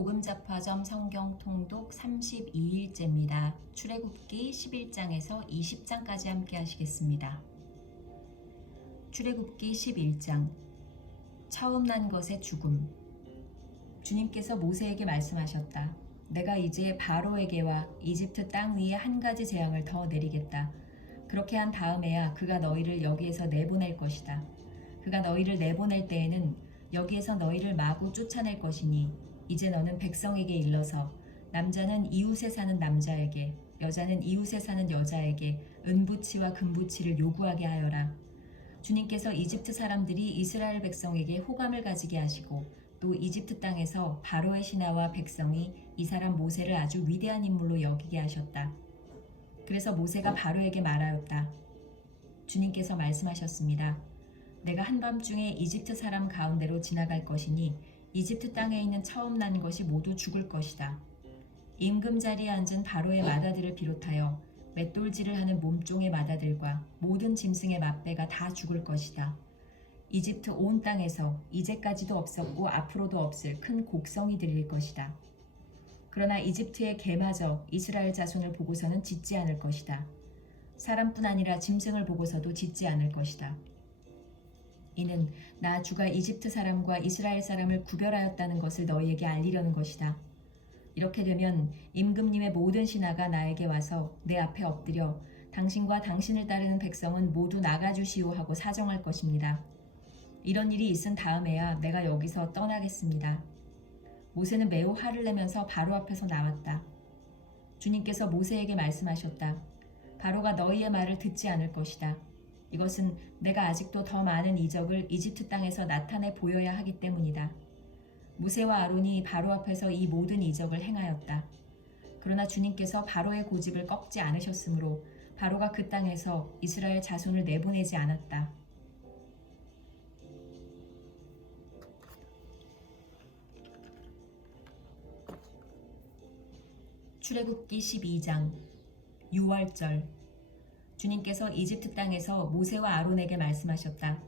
복음잡화점 성경 통독 32일째입니다. 출애굽기 11장에서 20장까지 함께 하시겠습니다. 출애굽기 11장 처음 난 것의 죽음. 주님께서 모세에게 말씀하셨다. 내가 이제 바로에게와 이집트 땅 위에 한 가지 재앙을 더 내리겠다. 그렇게 한 다음에야 그가 너희를 여기에서 내보낼 것이다. 그가 너희를 내보낼 때에는 여기에서 너희를 마구 쫓아낼 것이니 이제 너는 백성에게 일러서 남자는 이웃에 사는 남자에게 여자는 이웃에 사는 여자에게 은부치와 금부치를 요구하게 하여라. 주님께서 이집트 사람들이 이스라엘 백성에게 호감을 가지게 하시고 또 이집트 땅에서 바로의 신하와 백성이 이 사람 모세를 아주 위대한 인물로 여기게 하셨다. 그래서 모세가 바로에게 말하였다. 주님께서 말씀하셨습니다. 내가 한밤중에 이집트 사람 가운데로 지나갈 것이니 이집트 땅에 있는 처음 난 것이 모두 죽을 것이다. 임금 자리에 앉은 바로의 마다들을 비롯하여 맷돌질을 하는 몸종의 마다들과 모든 짐승의 맏배가 다 죽을 것이다. 이집트 온 땅에서 이제까지도 없었고 앞으로도 없을 큰 곡성이 들릴 것이다. 그러나 이집트의 개마저 이스라엘 자손을 보고서는 짖지 않을 것이다. 사람뿐 아니라 짐승을 보고서도 짖지 않을 것이다. 이는 나 주가 이집트 사람과 이스라엘 사람을 구별하였다는 것을 너희에게 알리려는 것이다. 이렇게 되면 임금님의 모든 신하가 나에게 와서 내 앞에 엎드려 당신과 당신을 따르는 백성은 모두 나가주시오 하고 사정할 것입니다. 이런 일이 있은 다음에야 내가 여기서 떠나겠습니다. 모세는 매우 화를 내면서 바로 앞에서 나왔다. 주님께서 모세에게 말씀하셨다. 바로가 너희의 말을 듣지 않을 것이다. 이것은 내가 아직도 더 많은 이적을 이집트 땅에서 나타내 보여야 하기 때문이다. 모세와 아론이 바로 앞에서 이 모든 이적을 행하였다. 그러나 주님께서 바로의 고집을 꺾지 않으셨으므로 바로가 그 땅에서 이스라엘 자손을 내보내지 않았다. 출애굽기 12장 6월절. 주님께서 이집트 땅에서 모세와 아론에게 말씀하셨다.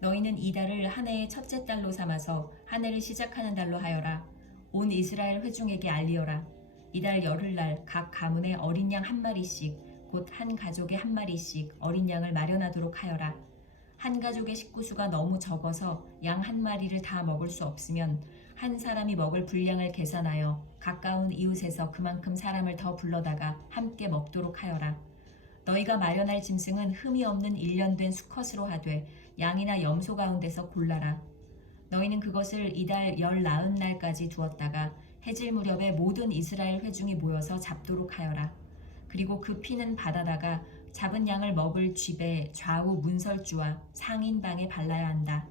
너희는 이 달을 한 해의 첫째 달로 삼아서 한 해를 시작하는 달로 하여라. 온 이스라엘 회중에게 알리어라. 이달 열흘날 각 가문에 어린 양 한 마리씩 곧 한 가족에 한 마리씩 어린 양을 마련하도록 하여라. 한 가족의 식구수가 너무 적어서 양 한 마리를 다 먹을 수 없으면 한 사람이 먹을 분량을 계산하여 가까운 이웃에서 그만큼 사람을 더 불러다가 함께 먹도록 하여라. 너희가 마련할 짐승은 흠이 없는 1년 된 수컷으로 하되 양이나 염소 가운데서 골라라. 너희는 그것을 이달 19날까지 두었다가 해질 무렵에 모든 이스라엘 회중이 모여서 잡도록 하여라. 그리고 그 피는 받아다가 잡은 양을 먹을 쥐배 좌우 문설주와 상인방에 발라야 한다.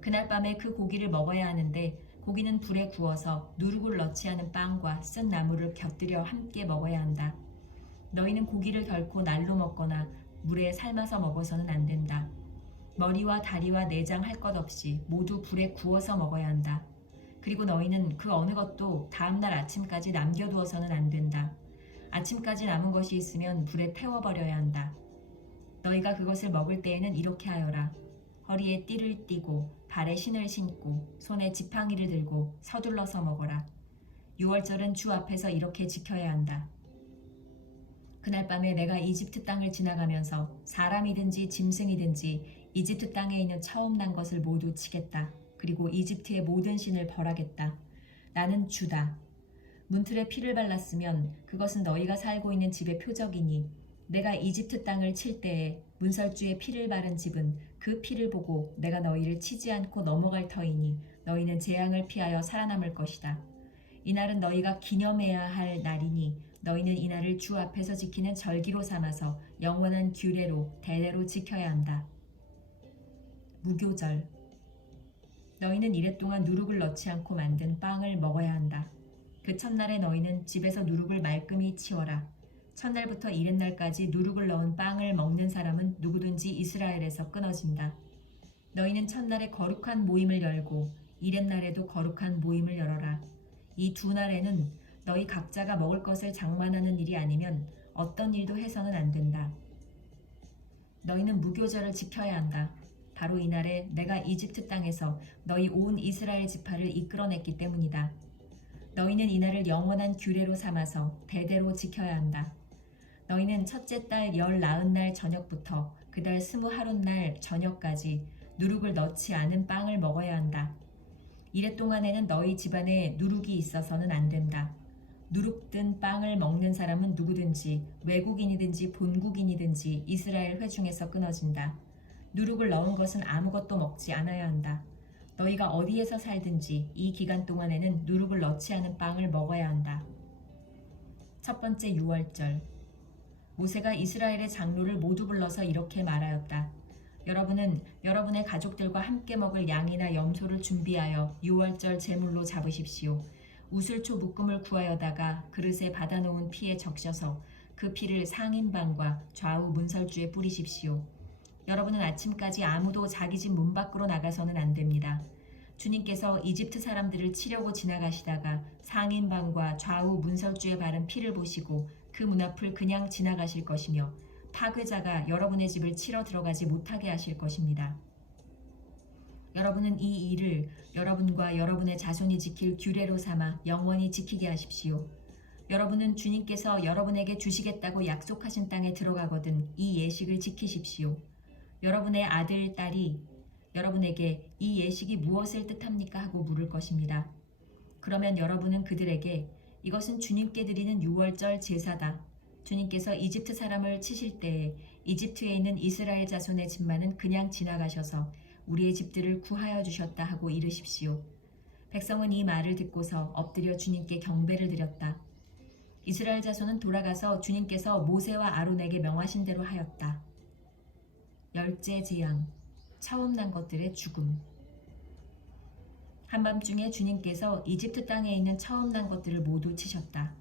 그날 밤에 그 고기를 먹어야 하는데 고기는 불에 구워서 누룩을 넣지 않은 빵과 쓴 나물을 곁들여 함께 먹어야 한다. 너희는 고기를 결코 날로 먹거나 물에 삶아서 먹어서는 안 된다. 머리와 다리와 내장 할 것 없이 모두 불에 구워서 먹어야 한다. 그리고 너희는 그 어느 것도 다음날 아침까지 남겨두어서는 안 된다. 아침까지 남은 것이 있으면 불에 태워버려야 한다. 너희가 그것을 먹을 때에는 이렇게 하여라. 허리에 띠를 띠고 발에 신을 신고 손에 지팡이를 들고 서둘러서 먹어라. 6월절은 주 앞에서 이렇게 지켜야 한다. 그날 밤에 내가 이집트 땅을 지나가면서 사람이든지 짐승이든지 이집트 땅에 있는 처음 난 것을 모두 치겠다. 그리고 이집트의 모든 신을 벌하겠다. 나는 주다. 문틀에 피를 발랐으면 그것은 너희가 살고 있는 집의 표적이니 내가 이집트 땅을 칠 때에 문설주에 피를 바른 집은 그 피를 보고 내가 너희를 치지 않고 넘어갈 터이니 너희는 재앙을 피하여 살아남을 것이다. 이날은 너희가 기념해야 할 날이니 너희는 이날을 주 앞에서 지키는 절기로 삼아서 영원한 규례로 대대로 지켜야 한다. 무교절. 너희는 이랫동안 누룩을 넣지 않고 만든 빵을 먹어야 한다. 그 첫날에 너희는 집에서 누룩을 말끔히 치워라. 첫날부터 이튿날까지 누룩을 넣은 빵을 먹는 사람은 누구든지 이스라엘에서 끊어진다. 너희는 첫날에 거룩한 모임을 열고 이튿날에도 거룩한 모임을 열어라. 이 두 날에는 너희 각자가 먹을 것을 장만하는 일이 아니면 어떤 일도 해서는 안 된다. 너희는 무교절을 지켜야 한다. 바로 이날에 내가 이집트 땅에서 너희 온 이스라엘 지파를 이끌어냈기 때문이다. 너희는 이날을 영원한 규례로 삼아서 대대로 지켜야 한다. 너희는 첫째 달 열 나흔 날 저녁부터 그달 스무 하룻날 저녁까지 누룩을 넣지 않은 빵을 먹어야 한다. 이래 동안에는 너희 집안에 누룩이 있어서는 안 된다. 누룩 든 빵을 먹는 사람은 누구든지 외국인이든지 본국인이든지 이스라엘 회중에서 끊어진다. 누룩을 넣은 것은 아무것도 먹지 않아야 한다. 너희가 어디에서 살든지 이 기간 동안에는 누룩을 넣지 않은 빵을 먹어야 한다. 첫 번째 유월절. 모세가 이스라엘의 장로를 모두 불러서 이렇게 말하였다. 여러분은 여러분의 가족들과 함께 먹을 양이나 염소를 준비하여 유월절 제물로 잡으십시오. 우슬초 묶음을 구하여다가 그릇에 받아놓은 피에 적셔서 그 피를 상인방과 좌우 문설주에 뿌리십시오. 여러분은 아침까지 아무도 자기 집 문 밖으로 나가서는 안 됩니다. 주님께서 이집트 사람들을 치려고 지나가시다가 상인방과 좌우 문설주에 바른 피를 보시고 그 문 앞을 그냥 지나가실 것이며 파괴자가 여러분의 집을 치러 들어가지 못하게 하실 것입니다. 여러분은 이 일을 여러분과 여러분의 자손이 지킬 규례로 삼아 영원히 지키게 하십시오. 여러분은 주님께서 여러분에게 주시겠다고 약속하신 땅에 들어가거든 이 예식을 지키십시오. 여러분의 아들, 딸이 여러분에게 이 예식이 무엇을 뜻합니까? 하고 물을 것입니다. 그러면 여러분은 그들에게 이것은 주님께 드리는 유월절 제사다. 주님께서 이집트 사람을 치실 때에 이집트에 있는 이스라엘 자손의 집만은 그냥 지나가셔서 우리의 집들을 구하여 주셨다 하고 이르십시오. 백성은 이 말을 듣고서 엎드려 주님께 경배를 드렸다. 이스라엘 자손은 돌아가서 주님께서 모세와 아론에게 명하신 대로 하였다. 열째 재앙, 처음 난 것들의 죽음. 한밤중에 주님께서 이집트 땅에 있는 처음 난 것들을 모두 치셨다.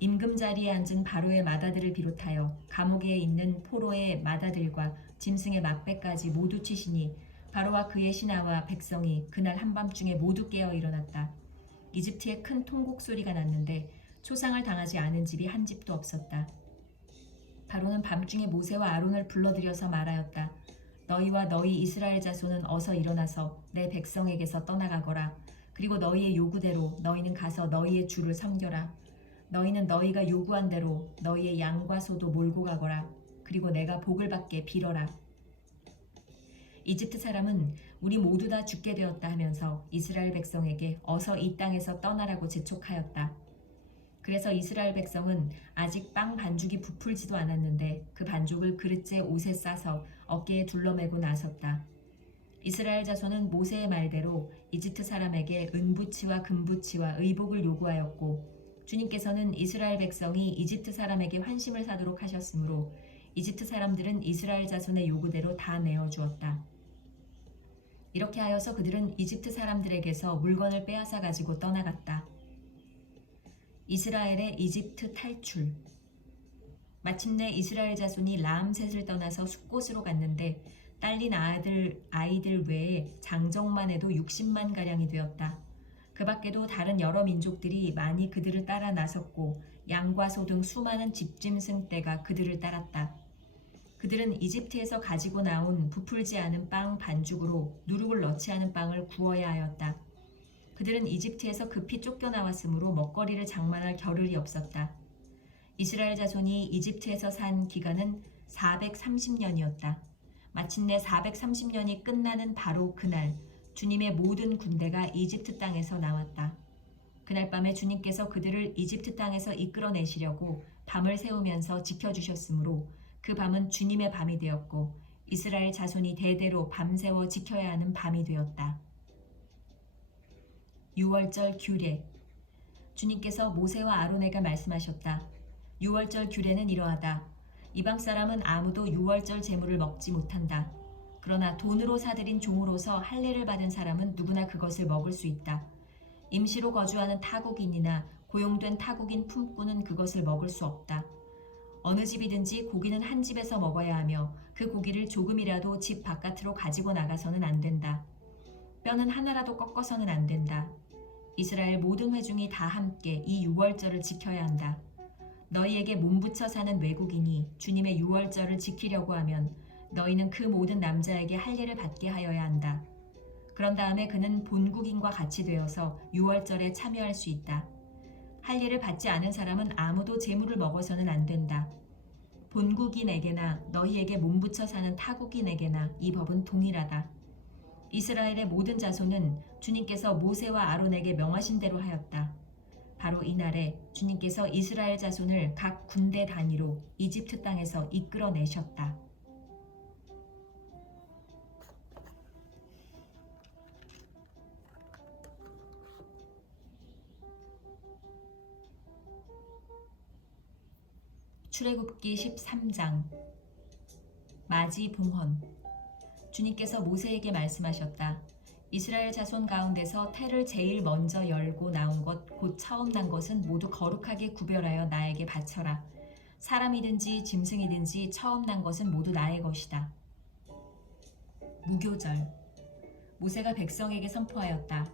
임금 자리에 앉은 바로의 맏아들을 비롯하여 감옥에 있는 포로의 맏아들과 짐승의 맏배까지 모두 치시니 바로와 그의 신하와 백성이 그날 한밤중에 모두 깨어 일어났다. 이집트에 큰 통곡 소리가 났는데 초상을 당하지 않은 집이 한 집도 없었다. 바로는 밤중에 모세와 아론을 불러들여서 말하였다. 너희와 너희 이스라엘 자손은 어서 일어나서 내 백성에게서 떠나가거라. 그리고 너희의 요구대로 너희는 가서 너희의 주를 섬겨라. 너희는 너희가 요구한 대로 너희의 양과 소도 몰고 가거라. 그리고 내가 복을 받게 빌어라. 이집트 사람은 우리 모두 다 죽게 되었다 하면서 이스라엘 백성에게 어서 이 땅에서 떠나라고 재촉하였다. 그래서 이스라엘 백성은 아직 빵 반죽이 부풀지도 않았는데 그 반죽을 그릇째 옷에 싸서 어깨에 둘러매고 나섰다. 이스라엘 자손은 모세의 말대로 이집트 사람에게 은부치와 금부치와 의복을 요구하였고 주님께서는 이스라엘 백성이 이집트 사람에게 환심을 사도록 하셨으므로 이집트 사람들은 이스라엘 자손의 요구대로 다 내어주었다. 이렇게 하여서 그들은 이집트 사람들에게서 물건을 빼앗아 가지고 떠나갔다. 이스라엘의 이집트 탈출. 마침내 이스라엘 자손이 라암셋을 떠나서 숫곳으로 갔는데 딸린 아이들 외에 장정만 해도 60만 가량이 되었다. 그 밖에도 다른 여러 민족들이 많이 그들을 따라 나섰고 양과 소 등 수많은 집짐승 떼가 그들을 따랐다. 그들은 이집트에서 가지고 나온 부풀지 않은 빵 반죽으로 누룩을 넣지 않은 빵을 구워야 하였다. 그들은 이집트에서 급히 쫓겨나왔으므로 먹거리를 장만할 겨를이 없었다. 이스라엘 자손이 이집트에서 산 기간은 430년이었다. 마침내 430년이 끝나는 바로 그날 주님의 모든 군대가 이집트 땅에서 나왔다. 그날 밤에 주님께서 그들을 이집트 땅에서 이끌어내시려고 밤을 새우면서 지켜주셨으므로 그 밤은 주님의 밤이 되었고 이스라엘 자손이 대대로 밤새워 지켜야 하는 밤이 되었다. 유월절 규례. 주님께서 모세와 아론에게 말씀하셨다. 유월절 규례는 이러하다. 이방 사람은 아무도 유월절 제물을 먹지 못한다. 그러나 돈으로 사들인 종으로서 할례를 받은 사람은 누구나 그것을 먹을 수 있다. 임시로 거주하는 타국인이나 고용된 타국인 품꾼은 그것을 먹을 수 없다. 어느 집이든지 고기는 한 집에서 먹어야 하며 그 고기를 조금이라도 집 바깥으로 가지고 나가서는 안 된다. 뼈는 하나라도 꺾어서는 안 된다. 이스라엘 모든 회중이 다 함께 이 유월절을 지켜야 한다. 너희에게 몸붙여 사는 외국인이 주님의 유월절을 지키려고 하면 너희는 그 모든 남자에게 할례를 받게 하여야 한다. 그런 다음에 그는 본국인과 같이 되어서 유월절에 참여할 수 있다. 할 일을 받지 않은 사람은 아무도 재물을 먹어서는 안 된다. 본국인에게나 너희에게 몸붙여 사는 타국인에게나 이 법은 동일하다. 이스라엘의 모든 자손은 주님께서 모세와 아론에게 명하신 대로 하였다. 바로 이날에 주님께서 이스라엘 자손을 각 군대 단위로 이집트 땅에서 이끌어내셨다. 출애굽기 13장 마지봉헌. 주님께서 모세에게 말씀하셨다. 이스라엘 자손 가운데서 태를 제일 먼저 열고 나온 것 곧 처음 난 것은 모두 거룩하게 구별하여 나에게 바쳐라. 사람이든지 짐승이든지 처음 난 것은 모두 나의 것이다. 무교절. 모세가 백성에게 선포하였다.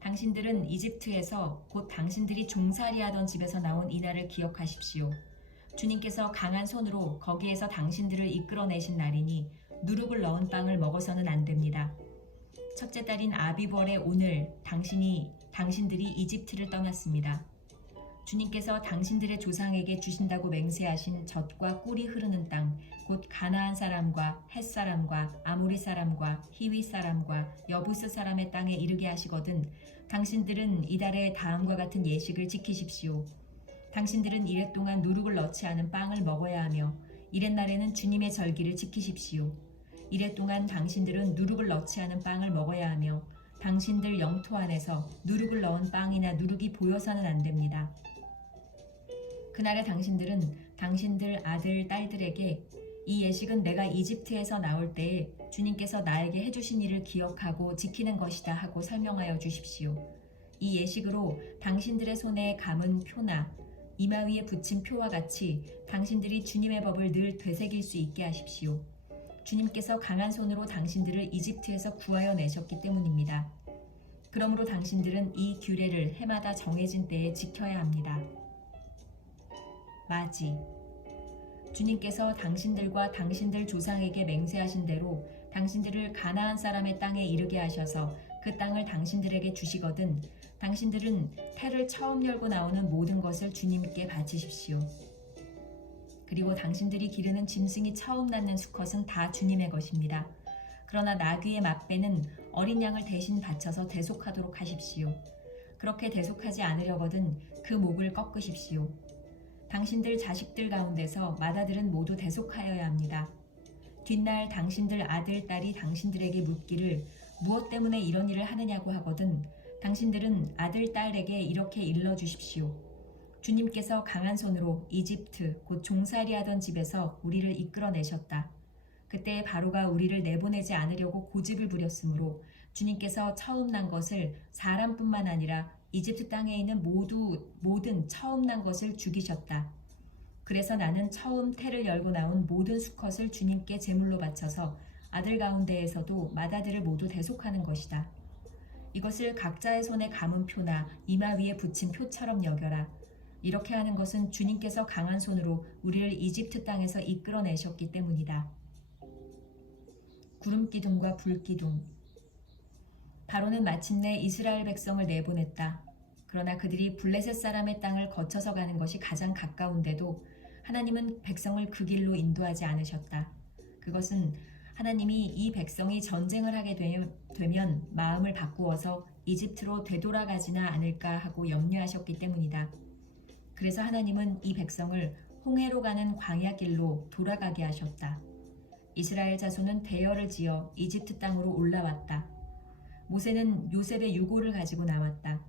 당신들은 이집트에서 곧 당신들이 종살이하던 집에서 나온 이날을 기억하십시오. 주님께서 강한 손으로 거기에서 당신들을 이끌어내신 날이니 누룩을 넣은 빵을 먹어서는 안 됩니다. 첫째 달인 아비벌의 오늘 당신들이 이집트를 떠났습니다. 주님께서 당신들의 조상에게 주신다고 맹세하신 젖과 꿀이 흐르는 땅, 곧 가나안 사람과 헷 사람과 아모리 사람과 히위 사람과 여부스 사람의 땅에 이르게 하시거든 당신들은 이달에 다음과 같은 예식을 지키십시오. 당신들은 이랫 동안 누룩을 넣지 않은 빵을 먹어야 하며 이렛날에는 주님의 절기를 지키십시오. 이랫 동안 당신들은 누룩을 넣지 않은 빵을 먹어야 하며 당신들 영토 안에서 누룩을 넣은 빵이나 누룩이 보여서는 안 됩니다. 그날에 당신들은 당신들 아들, 딸들에게 이 예식은 내가 이집트에서 나올 때에 주님께서 나에게 해주신 일을 기억하고 지키는 것이다 하고 설명하여 주십시오. 이 예식으로 당신들의 손에 감은 표나 이마 위에 붙인 표와 같이 당신들이 주님의 법을 늘 되새길 수 있게 하십시오. 주님께서 강한 손으로 당신들을 이집트에서 구하여 내셨기 때문입니다. 그러므로 당신들은 이 규례를 해마다 정해진 때에 지켜야 합니다. 맞이. 주님께서 당신들과 당신들 조상에게 맹세하신 대로 당신들을 가나안 사람의 땅에 이르게 하셔서 그 땅을 당신들에게 주시거든 당신들은 태를 처음 열고 나오는 모든 것을 주님께 바치십시오. 그리고 당신들이 기르는 짐승이 처음 낳는 수컷은 다 주님의 것입니다. 그러나 나귀의 맛배는 어린 양을 대신 바쳐서 대속하도록 하십시오. 그렇게 대속하지 않으려거든 그 목을 꺾으십시오. 당신들 자식들 가운데서 맏아들은 모두 대속하여야 합니다. 뒷날 당신들 아들, 딸이 당신들에게 묻기를 무엇 때문에 이런 일을 하느냐고 하거든 당신들은 아들, 딸에게 이렇게 일러주십시오. 주님께서 강한 손으로 이집트 곧 종살이하던 집에서 우리를 이끌어내셨다. 그때 바로가 우리를 내보내지 않으려고 고집을 부렸으므로 주님께서 처음 난 것을 사람뿐만 아니라 이집트 땅에 있는 모든 처음 난 것을 죽이셨다. 그래서 나는 처음 태를 열고 나온 모든 수컷을 주님께 제물로 바쳐서 아들 가운데에서도 맏아들을 모두 대속하는 것이다. 이것을 각자의 손에 감은 표나 이마 위에 붙인 표처럼 여겨라. 이렇게 하는 것은 주님께서 강한 손으로 우리를 이집트 땅에서 이끌어내셨기 때문이다. 구름기둥과 불기둥. 바로는 마침내 이스라엘 백성을 내보냈다. 그러나 그들이 블레셋 사람의 땅을 거쳐서 가는 것이 가장 가까운데도 하나님은 백성을 그 길로 인도하지 않으셨다. 그것은 하나님이 이 백성이 전쟁을 하게 되면 마음을 바꾸어서 이집트로 되돌아가지나 않을까 하고 염려하셨기 때문이다. 그래서 하나님은 이 백성을 홍해로 가는 광야길로 돌아가게 하셨다. 이스라엘 자손은 대열을 지어 이집트 땅으로 올라왔다. 모세는 요셉의 유고를 가지고 나왔다.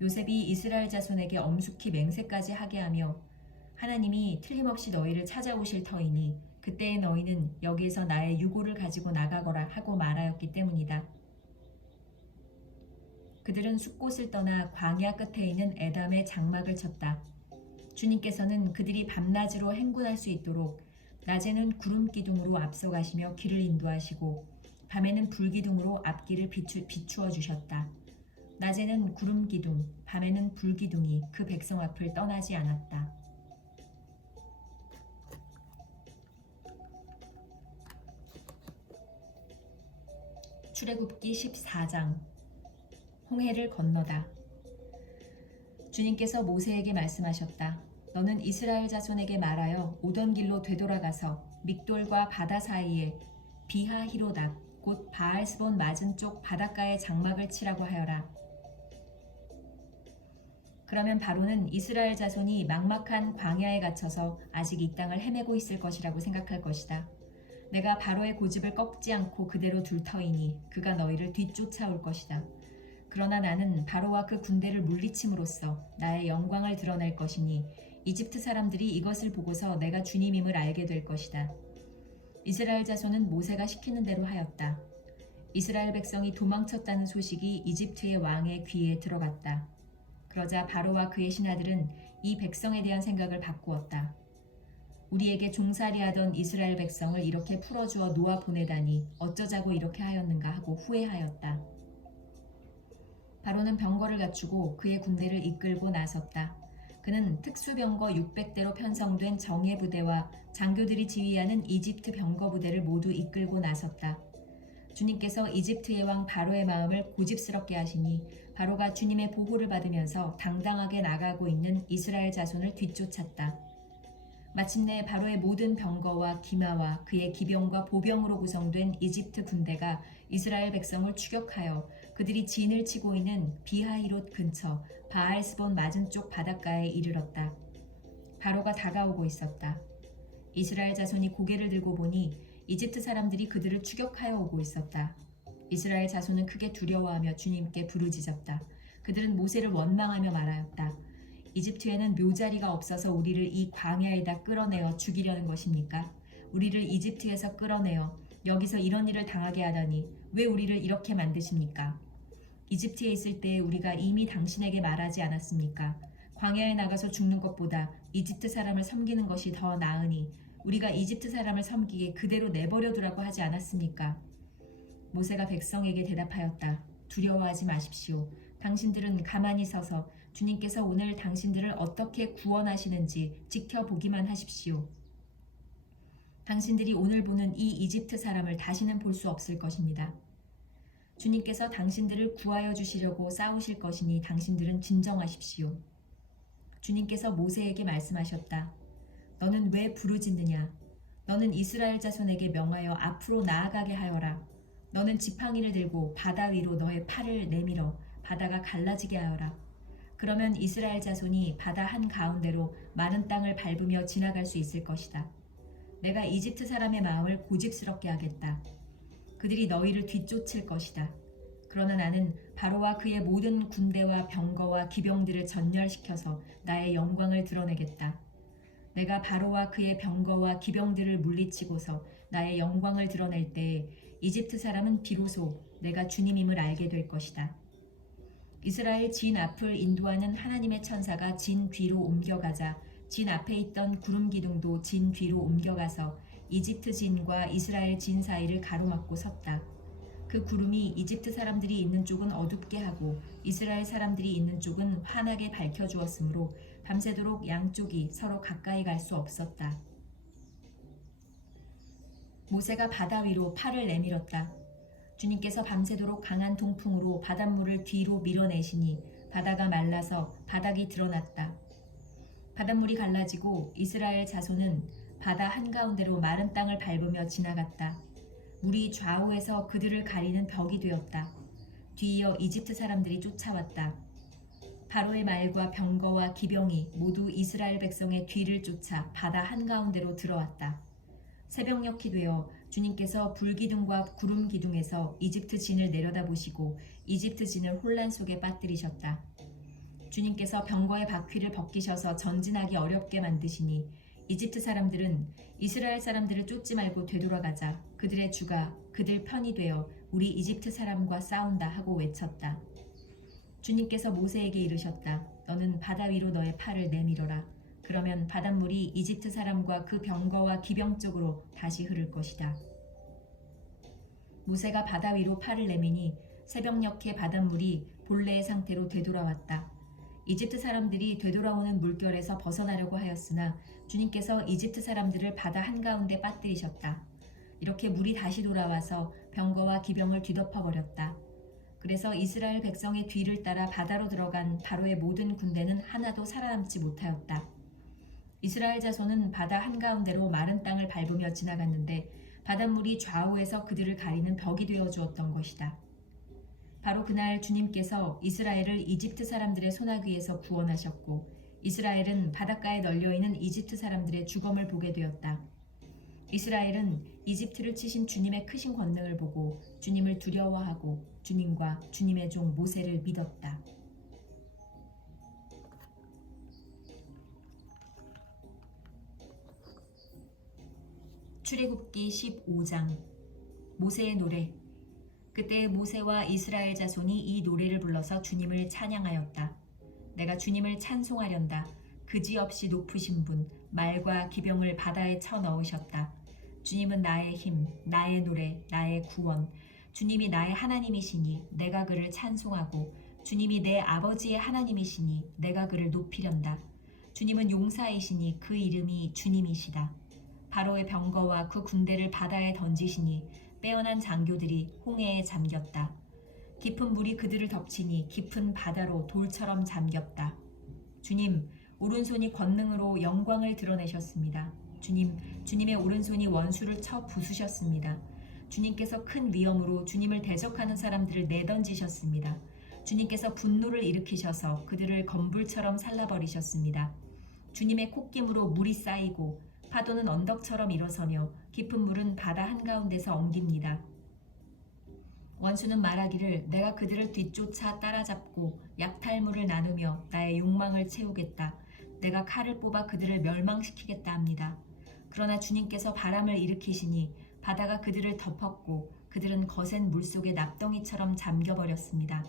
요셉이 이스라엘 자손에게 엄숙히 맹세까지 하게 하며 하나님이 틀림없이 너희를 찾아오실 터이니 그때의 너희는 여기에서 나의 유고를 가지고 나가거라 하고 말하였기 때문이다. 그들은 숲곳을 떠나 광야 끝에 있는 에담의 장막을 쳤다. 주님께서는 그들이 밤낮으로 행군할 수 있도록 낮에는 구름기둥으로 앞서가시며 길을 인도하시고 밤에는 불기둥으로 앞길을 비추어 주셨다. 낮에는 구름기둥, 밤에는 불기둥이 그 백성 앞을 떠나지 않았다. 출애굽기 14장 홍해를 건너다. 주님께서 모세에게 말씀하셨다. 너는 이스라엘 자손에게 말하여 오던 길로 되돌아가서 믹돌과 바다 사이에 비하히로닷 곧 바알스본 맞은 쪽 바닷가에 장막을 치라고 하여라. 그러면 바로는 이스라엘 자손이 막막한 광야에 갇혀서 아직 이 땅을 헤매고 있을 것이라고 생각할 것이다. 내가 바로의 고집을 꺾지 않고 그대로 둘 터이니 그가 너희를 뒤쫓아올 것이다. 그러나 나는 바로와 그 군대를 물리침으로써 나의 영광을 드러낼 것이니 이집트 사람들이 이것을 보고서 내가 주님임을 알게 될 것이다. 이스라엘 자손은 모세가 시키는 대로 하였다. 이스라엘 백성이 도망쳤다는 소식이 이집트의 왕의 귀에 들어갔다. 그러자 바로와 그의 신하들은 이 백성에 대한 생각을 바꾸었다. 우리에게 종살이하던 이스라엘 백성을 이렇게 풀어주어 놓아 보내다니 어쩌자고 이렇게 하였는가 하고 후회하였다. 바로는 병거를 갖추고 그의 군대를 이끌고 나섰다. 그는 특수병거 600대로 편성된 정예부대와 장교들이 지휘하는 이집트 병거 부대를 모두 이끌고 나섰다. 주님께서 이집트의 왕 바로의 마음을 고집스럽게 하시니 바로가 주님의 보호를 받으면서 당당하게 나가고 있는 이스라엘 자손을 뒤쫓았다. 마침내 바로의 모든 병거와 기마와 그의 기병과 보병으로 구성된 이집트 군대가 이스라엘 백성을 추격하여 그들이 진을 치고 있는 비하히롯 근처 바알스본 맞은 쪽 바닷가에 이르렀다. 바로가 다가오고 있었다. 이스라엘 자손이 고개를 들고 보니 이집트 사람들이 그들을 추격하여 오고 있었다. 이스라엘 자손은 크게 두려워하며 주님께 부르짖었다. 그들은 모세를 원망하며 말하였다. 이집트에는 묘자리가 없어서 우리를 이 광야에다 끌어내어 죽이려는 것입니까? 우리를 이집트에서 끌어내어 여기서 이런 일을 당하게 하다니 왜 우리를 이렇게 만드십니까? 이집트에 있을 때 우리가 이미 당신에게 말하지 않았습니까? 광야에 나가서 죽는 것보다 이집트 사람을 섬기는 것이 더 나으니 우리가 이집트 사람을 섬기게 그대로 내버려 두라고 하지 않았습니까? 모세가 백성에게 대답하였다. 두려워하지 마십시오. 당신들은 가만히 서서 주님께서 오늘 당신들을 어떻게 구원하시는지 지켜보기만 하십시오. 당신들이 오늘 보는 이 이집트 사람을 다시는 볼 수 없을 것입니다. 주님께서 당신들을 구하여 주시려고 싸우실 것이니 당신들은 진정하십시오. 주님께서 모세에게 말씀하셨다. 너는 왜 부르짖느냐? 너는 이스라엘 자손에게 명하여 앞으로 나아가게 하여라. 너는 지팡이를 들고 바다 위로 너의 팔을 내밀어 바다가 갈라지게 하여라. 그러면 이스라엘 자손이 바다 한가운데로 마른 땅을 밟으며 지나갈 수 있을 것이다. 내가 이집트 사람의 마음을 고집스럽게 하겠다. 그들이 너희를 뒤쫓을 것이다. 그러나 나는 바로와 그의 모든 군대와 병거와 기병들을 전멸시켜서 나의 영광을 드러내겠다. 내가 바로와 그의 병거와 기병들을 물리치고서 나의 영광을 드러낼 때에 이집트 사람은 비로소 내가 주님임을 알게 될 것이다. 이스라엘 진 앞을 인도하는 하나님의 천사가 진 뒤로 옮겨가자 진 앞에 있던 구름 기둥도 진 뒤로 옮겨가서 이집트 진과 이스라엘 진 사이를 가로막고 섰다. 그 구름이 이집트 사람들이 있는 쪽은 어둡게 하고 이스라엘 사람들이 있는 쪽은 환하게 밝혀주었으므로 밤새도록 양쪽이 서로 가까이 갈 수 없었다. 모세가 바다 위로 팔을 내밀었다. 주님께서 밤새도록 강한 동풍으로 바닷물을 뒤로 밀어내시니 바다가 말라서 바닥이 드러났다. 바닷물이 갈라지고 이스라엘 자손은 바다 한가운데로 마른 땅을 밟으며 지나갔다. 물이 좌우에서 그들을 가리는 벽이 되었다. 뒤이어 이집트 사람들이 쫓아왔다. 바로의 말과 병거와 기병이 모두 이스라엘 백성의 뒤를 쫓아 바다 한가운데로 들어왔다. 새벽녘이 되어 주님께서 불기둥과 구름기둥에서 이집트 진을 내려다보시고 이집트 진을 혼란 속에 빠뜨리셨다. 주님께서 병거의 바퀴를 벗기셔서 전진하기 어렵게 만드시니 이집트 사람들은 이스라엘 사람들을 쫓지 말고 되돌아가자 그들의 주가 그들 편이 되어 우리 이집트 사람과 싸운다 하고 외쳤다. 주님께서 모세에게 이르셨다. 너는 바다 위로 너의 팔을 내밀어라. 그러면 바닷물이 이집트 사람과 그 병거와 기병 쪽으로 다시 흐를 것이다. 모세가 바다 위로 팔을 내미니 새벽녘에 바닷물이 본래의 상태로 되돌아왔다. 이집트 사람들이 되돌아오는 물결에서 벗어나려고 하였으나 주님께서 이집트 사람들을 바다 한가운데 빠뜨리셨다. 이렇게 물이 다시 돌아와서 병거와 기병을 뒤덮어버렸다. 그래서 이스라엘 백성의 뒤를 따라 바다로 들어간 바로의 모든 군대는 하나도 살아남지 못하였다. 이스라엘 자손은 바다 한가운데로 마른 땅을 밟으며 지나갔는데 바닷물이 좌우에서 그들을 가리는 벽이 되어 주었던 것이다. 바로 그날 주님께서 이스라엘을 이집트 사람들의 소나기에서 구원하셨고 이스라엘은 바닷가에 널려있는 이집트 사람들의 죽음을 보게 되었다. 이스라엘은 이집트를 치신 주님의 크신 권능을 보고 주님을 두려워하고 주님과 주님의 종 모세를 믿었다. 출애굽기 15장 모세의 노래. 그때 모세와 이스라엘 자손이 이 노래를 불러서 주님을 찬양하였다. 내가 주님을 찬송하련다. 그지없이 높으신 분, 말과 기병을 바다에 쳐 넣으셨다. 주님은 나의 힘, 나의 노래, 나의 구원. 주님이 나의 하나님이시니 내가 그를 찬송하고 주님이 내 아버지의 하나님이시니 내가 그를 높이련다. 주님은 용사이시니 그 이름이 주님이시다. 바로의 병거와 그 군대를 바다에 던지시니 빼어난 장교들이 홍해에 잠겼다. 깊은 물이 그들을 덮치니 깊은 바다로 돌처럼 잠겼다. 주님, 오른손이 권능으로 영광을 드러내셨습니다. 주님, 주님의 오른손이 원수를 쳐 부수셨습니다. 주님께서 큰 위엄으로 주님을 대적하는 사람들을 내던지셨습니다. 주님께서 분노를 일으키셔서 그들을 건불처럼 살라버리셨습니다. 주님의 콧김으로 물이 쌓이고 파도는 언덕처럼 일어서며 깊은 물은 바다 한가운데서 엉깁니다. 원수는 말하기를 내가 그들을 뒤쫓아 따라잡고 약탈물을 나누며 나의 욕망을 채우겠다. 내가 칼을 뽑아 그들을 멸망시키겠다 합니다. 그러나 주님께서 바람을 일으키시니 바다가 그들을 덮었고 그들은 거센 물속의 납덩이처럼 잠겨버렸습니다.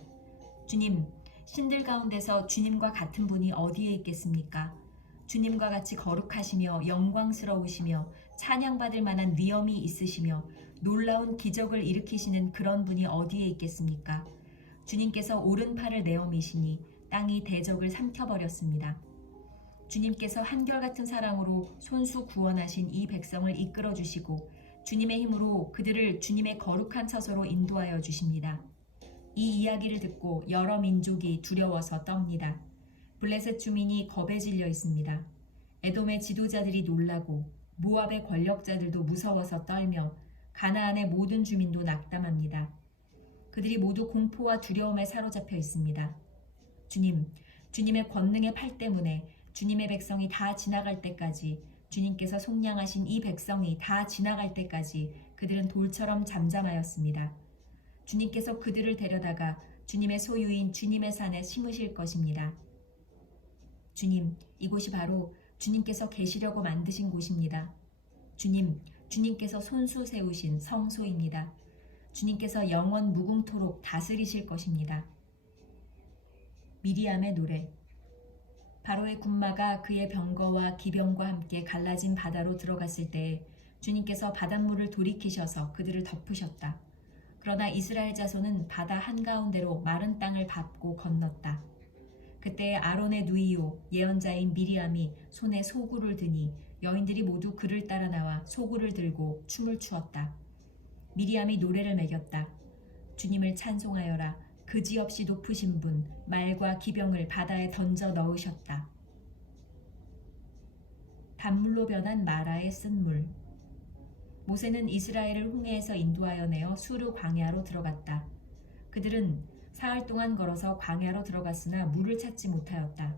주님, 신들 가운데서 주님과 같은 분이 어디에 있겠습니까? 주님과 같이 거룩하시며 영광스러우시며 찬양받을 만한 위엄이 있으시며 놀라운 기적을 일으키시는 그런 분이 어디에 있겠습니까? 주님께서 오른팔을 내어미시니 땅이 대적을 삼켜버렸습니다. 주님께서 한결같은 사랑으로 손수 구원하신 이 백성을 이끌어 주시고 주님의 힘으로 그들을 주님의 거룩한 처소로 인도하여 주십니다. 이 이야기를 듣고 여러 민족이 두려워서 떱니다. 블레셋 주민이 겁에 질려 있습니다. 에돔의 지도자들이 놀라고 모압의 권력자들도 무서워서 떨며 가나안의 모든 주민도 낙담합니다. 그들이 모두 공포와 두려움에 사로잡혀 있습니다. 주님, 주님의 권능의 팔 때문에 주님의 백성이 다 지나갈 때까지 주님께서 속량하신 이 백성이 다 지나갈 때까지 그들은 돌처럼 잠잠하였습니다. 주님께서 그들을 데려다가 주님의 소유인 주님의 산에 심으실 것입니다. 주님, 이곳이 바로 주님께서 계시려고 만드신 곳입니다. 주님, 주님께서 손수 세우신 성소입니다. 주님께서 영원 무궁토록 다스리실 것입니다. 미리암의 노래. 바로의 군마가 그의 병거와 기병과 함께 갈라진 바다로 들어갔을 때에 주님께서 바닷물을 돌이키셔서 그들을 덮으셨다. 그러나 이스라엘 자손은 바다 한가운데로 마른 땅을 밟고 건넜다. 그때 아론의 누이요 예언자인 미리암이 손에 소구를 드니 여인들이 모두 그를 따라 나와 소구를 들고 춤을 추었다. 미리암이 노래를 매겼다. 주님을 찬송하여라. 그지없이 높으신 분, 말과 기병을 바다에 던져 넣으셨다. 단물로 변한 마라의 쓴물. 모세는 이스라엘을 홍해에서 인도하여 내어 수르 광야로 들어갔다. 그들은 사흘 동안 걸어서 광야로 들어갔으나 물을 찾지 못하였다.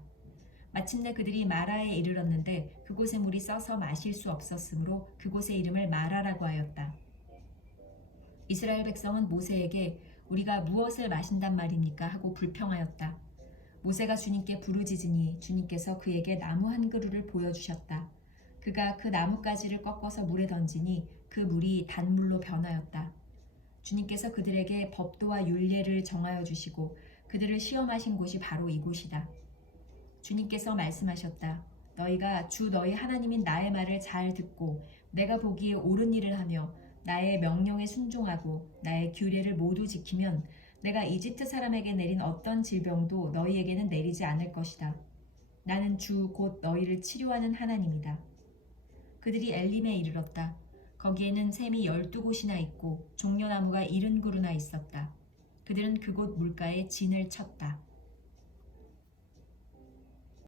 마침내 그들이 마라에 이르렀는데 그곳의 물이 써서 마실 수 없었으므로 그곳의 이름을 마라라고 하였다. 이스라엘 백성은 모세에게 우리가 무엇을 마신단 말입니까? 하고 불평하였다. 모세가 주님께 부르짖으니 주님께서 그에게 나무 한 그루를 보여주셨다. 그가 그 나뭇가지를 꺾어서 물에 던지니 그 물이 단물로 변하였다. 주님께서 그들에게 법도와 율례를 정하여 주시고 그들을 시험하신 곳이 바로 이곳이다. 주님께서 말씀하셨다. 너희가 주 너희 하나님인 나의 말을 잘 듣고 내가 보기에 옳은 일을 하며 나의 명령에 순종하고 나의 규례를 모두 지키면 내가 이집트 사람에게 내린 어떤 질병도 너희에게는 내리지 않을 것이다. 나는 주 곧 너희를 치료하는 하나님이다. 그들이 엘림에 이르렀다. 거기에는 샘이 12곳이나 있고 종려나무가 70그루나 있었다. 그들은 그곳 물가에 진을 쳤다.